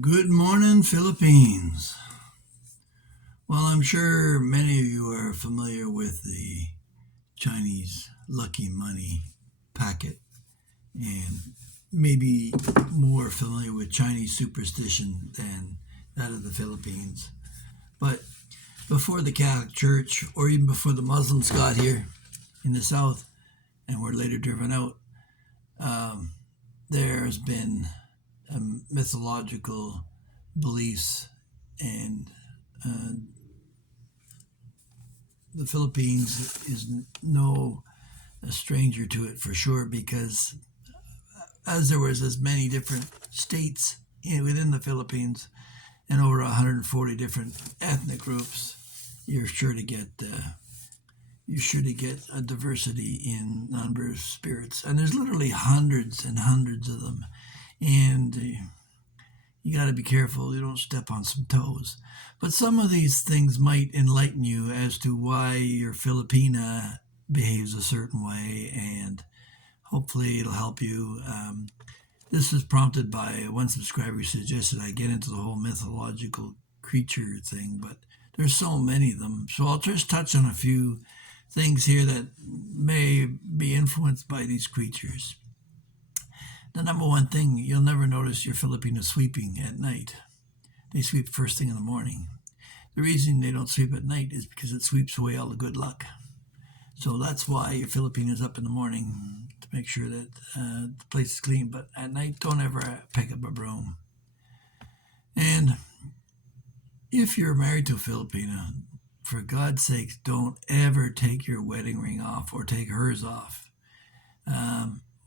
Good morning, Philippines. Well, I'm sure many of you are familiar with the Chinese lucky money packet and maybe more familiar with Chinese superstition than that of the Philippines. But before the Catholic Church, or even before the Muslims got here in the South and were later driven out, um, there's been mythological beliefs and uh, the Philippines is no a stranger to it for sure because as there was as many different states within the Philippines and over 140 different ethnic groups, you're sure to get a diversity in number of spirits, and there's literally hundreds and hundreds of them, and you got to be careful you don't step on some toes. But some of these things might enlighten you as to why your Filipina behaves a certain way, and hopefully it'll help you. This was prompted by one subscriber who suggested I get into the whole mythological creature thing, but there's so many of them. So I'll just touch on a few things here that may be influenced by these creatures. The number one thing, you'll never notice your Filipino sweeping at night. They sweep first thing in the morning. The reason they don't sweep at night is because it sweeps away all the good luck. So that's why your Filipino is up in the morning to make sure that the place is clean. But at night, don't ever pick up a broom. And if you're married to a Filipino, for God's sakes, don't ever take your wedding ring off or take hers off.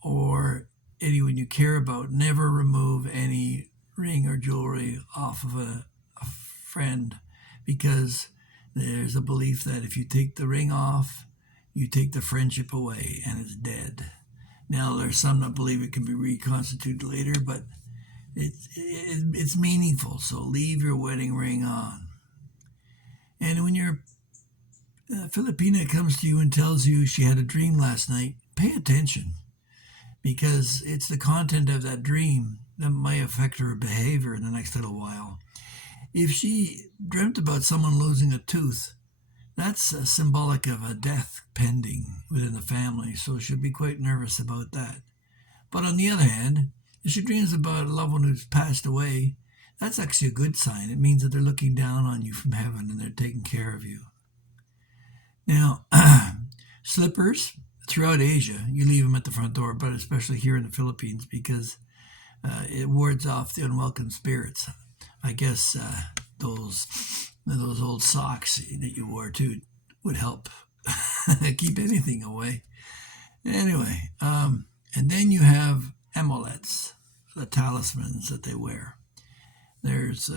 Or anyone you care about, never remove any ring or jewelry off of a friend, because there's a belief that if you take the ring off, you take the friendship away and it's dead. Now, there's some that believe it can be reconstituted later, but it's meaningful, so leave your wedding ring on. And when your Filipina comes to you and tells you she had a dream last night, pay attention, because it's the content of that dream that might affect her behavior in the next little while. If she dreamt about someone losing a tooth, that's symbolic of a death pending within the family, so she'll be quite nervous about that. But on the other hand, if she dreams about a loved one who's passed away, that's actually a good sign. It means that they're looking down on you from heaven and they're taking care of you. Now, slippers, throughout Asia, you leave them at the front door, but especially here in the Philippines because it wards off the unwelcome spirits. I guess those old socks that you wore too would help keep anything away. Anyway, and then you have amulets, the talismans that they wear. There's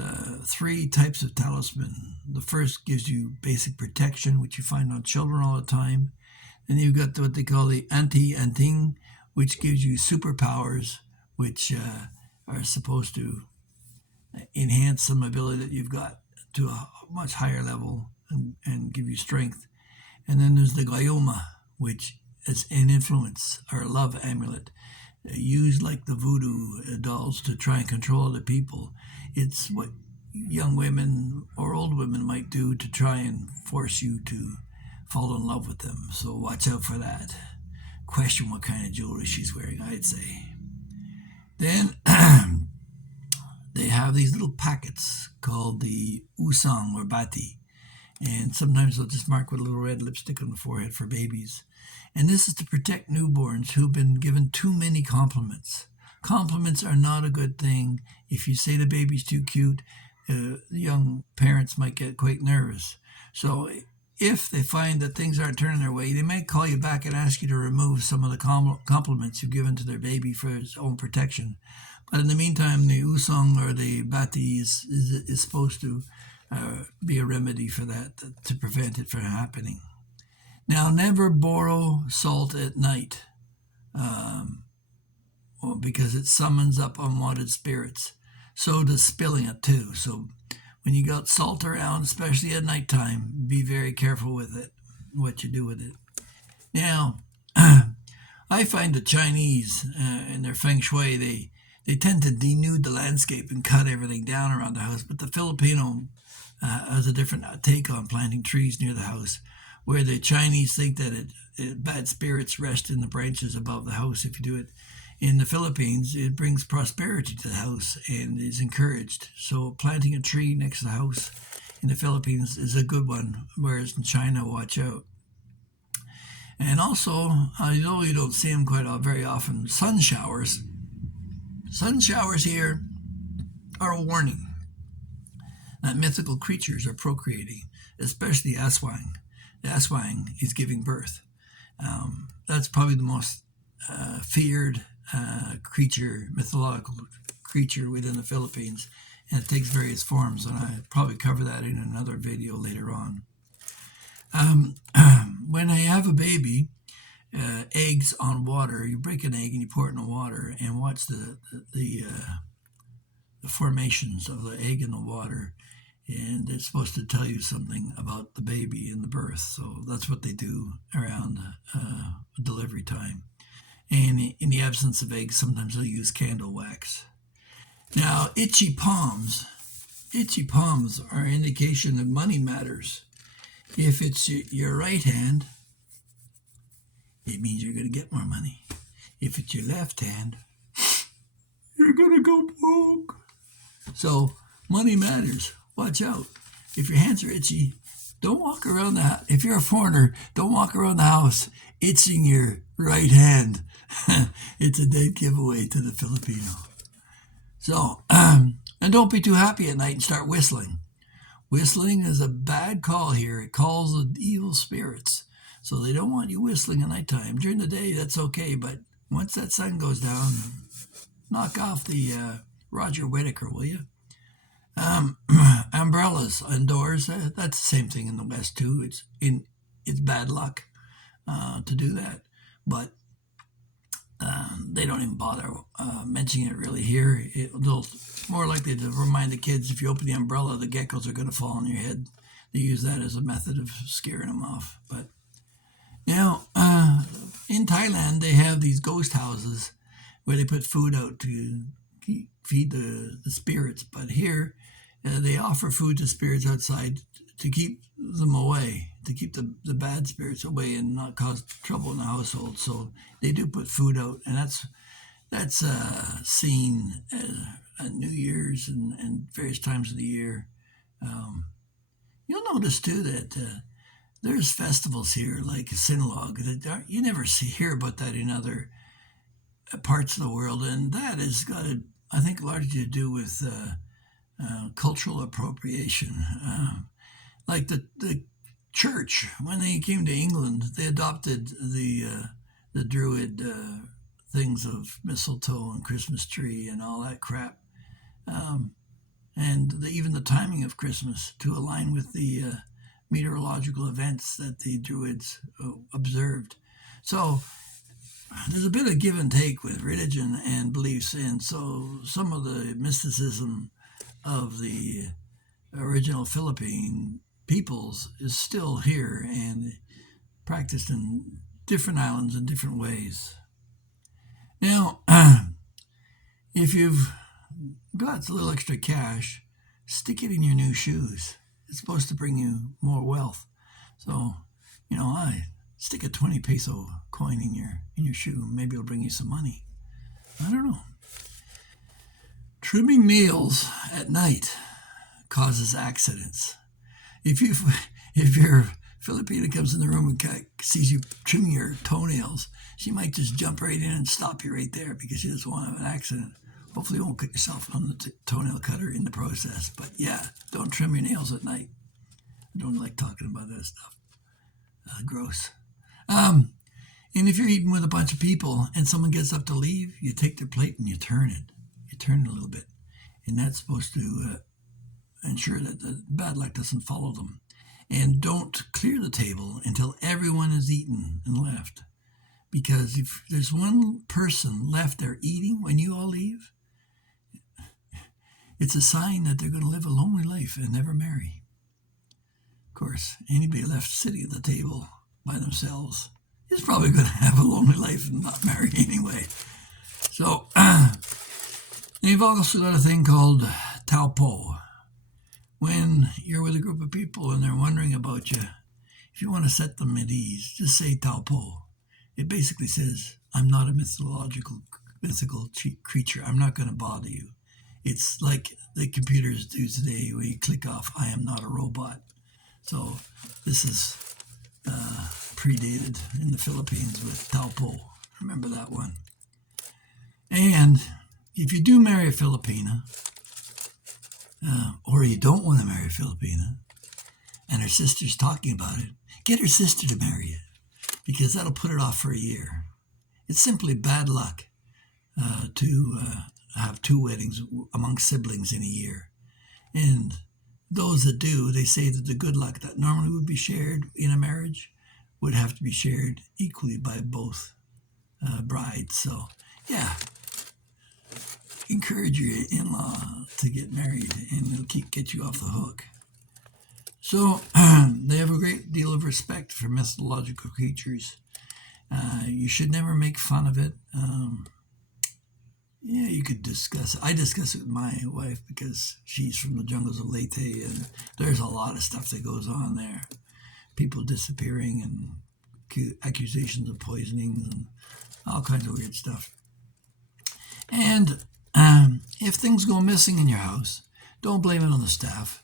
three types of talisman. The first gives you basic protection, which you find on children all the time. Then you've got what they call the anti-anting, which gives you superpowers, which are supposed to enhance some ability that you've got to a much higher level and give you strength. And then there's the gayoma, which is an influence or love amulet, used like the voodoo dolls to try and control other people. It's what young women or old women might do to try and force you to fall in love with them. So watch out for that. Question what kind of jewelry she's wearing, I'd say. Then they have these little packets called the usang or bati. And sometimes they'll just mark with a little red lipstick on the forehead for babies. And this is to protect newborns who've been given too many compliments. Compliments are not a good thing. If you say the baby's too cute, young parents might get quite nervous. So if they find that things aren't turning their way, they might call you back and ask you to remove some of the compliments you've given to their baby for its own protection. But in the meantime, the usong or the bati is supposed to be a remedy for that, to prevent it from happening. Now, never borrow salt at night because it summons up unwanted spirits. So does spilling it too. So when you got salt around, especially at nighttime, be very careful with it, what you do with it. Now, I find the Chinese in their feng shui, they they tend to denude the landscape and cut everything down around the house. But the Filipino has a different take on planting trees near the house, where the Chinese think that bad spirits rest in the branches above the house if you do it. In the Philippines, it brings prosperity to the house and is encouraged. So planting a tree next to the house in the Philippines is a good one, whereas in China, watch out. And also, although you don't see them very often, sun showers. Sun showers here are a warning that mythical creatures are procreating, especially the aswang. The aswang is giving birth. That's probably the most feared mythological creature within the Philippines, and it takes various forms, and I probably cover that in another video later on. When I have a baby, eggs on water, you break an egg and you pour it in the water and watch the formations of the egg in the water, and it's supposed to tell you something about the baby and the birth. So that's what they do around delivery time. And in the absence of eggs, sometimes they'll use candle wax. Now, itchy palms are an indication of money matters. If it's your right hand, it means you're going to get more money. If it's your left hand, you're going to go broke. So money matters. Watch out. If your hands are itchy, don't walk around the house. If you're a foreigner, don't walk around the house itching your right hand. It's a dead giveaway to the Filipino. So, and don't be too happy at night and start whistling. Whistling is a bad call here. It calls the evil spirits. So they don't want you whistling at nighttime. During the day, that's okay, but once that sun goes down, knock off the Roger Whittaker, will you? Umbrellas indoors, that's the same thing in the West too. It's bad luck to do that, but they don't even bother mentioning it really here. They'll more likely to remind the kids, if you open the umbrella, the geckos are going to fall on your head. They use that as a method of scaring them off. But now, in Thailand, they have these ghost houses where they put food out to feed the spirits. But here, they offer food to spirits outside to keep them away, to keep the bad spirits away and not cause trouble in the household. So they do put food out, and that's seen at New Year's and various times of the year. You'll notice too that there's festivals here like a Sinulog that you never hear about that in other parts of the world, and that has got, I think, largely to do with cultural appropriation. Like the church, when they came to England, they adopted the Druid things of mistletoe and Christmas tree and all that crap, and even the timing of Christmas to align with the meteorological events that the Druids observed. So there's a bit of give and take with religion and beliefs, and so some of the mysticism of the original Philippine peoples is still here and practiced in different islands in different ways. Now, if you've got a little extra cash, stick it in your new shoes. It's supposed to bring you more wealth. So, I stick a 20 peso coin in your shoe. Maybe it'll bring you some money. I don't know. Trimming nails at night causes accidents. If your Filipina comes in the room and sees you trimming your toenails, she might just jump right in and stop you right there because she doesn't want to have an accident. Hopefully you won't cut yourself on the toenail cutter in the process. But yeah, don't trim your nails at night. I don't like talking about that stuff. Gross. And if you're eating with a bunch of people and someone gets up to leave, you take their plate and you turn it. You turn it a little bit. And that's supposed to ensure that the bad luck doesn't follow them. And don't clear the table until everyone is eaten and left. Because if there's one person left there eating when you all leave, it's a sign that they're going to live a lonely life and never marry. Of course, anybody left sitting at the table by themselves is probably going to have a lonely life and not marry anyway. So, They've also got a thing called taupo. When you're with a group of people and they're wondering about you, if you want to set them at ease, just say taupo. It basically says, I'm not a mythological creature. I'm not going to bother you. It's like the computers do today where you click off, I am not a robot. So this is predated in the Philippines with taupo. Remember that one. And if you do marry a Filipina, or you don't want to marry a Filipina, and her sister's talking about it, get her sister to marry you, because that'll put it off for a year. It's simply bad luck to have two weddings among siblings in a year. And those that do, they say that the good luck that normally would be shared in a marriage would have to be shared equally by both brides. So, yeah, encourage your in-law to get married, and it'll get you off the hook. So they have a great deal of respect for mythological creatures. You should never make fun of it. Yeah, you could discuss it. I discuss it with my wife because she's from the jungles of Leyte, and there's a lot of stuff that goes on there. People disappearing and accusations of poisoning and all kinds of weird stuff. And if things go missing in your house, don't blame it on the staff.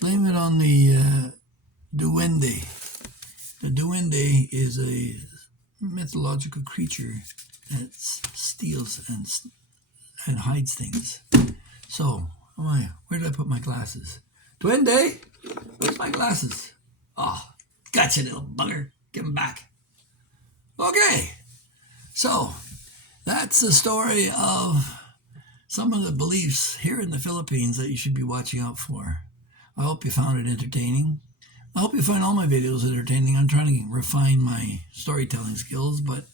Blame it on the duende. The duende is a mythological creature that steals and hides things. So, where did I put my glasses? Duende? Where's my glasses? Oh, gotcha, little bugger. Give them back. Okay, so that's the story of some of the beliefs here in the Philippines that you should be watching out for. I hope you found it entertaining. I hope you find all my videos entertaining. I'm trying to refine my storytelling skills, but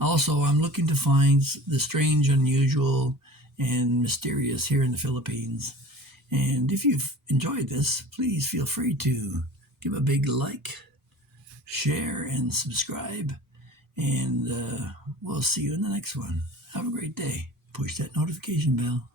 also I'm looking to find the strange, unusual, and mysterious here in the Philippines. And if you've enjoyed this, please feel free to give a big like, share, and subscribe. And we'll see you in the next one. Have a great day. Push that notification bell.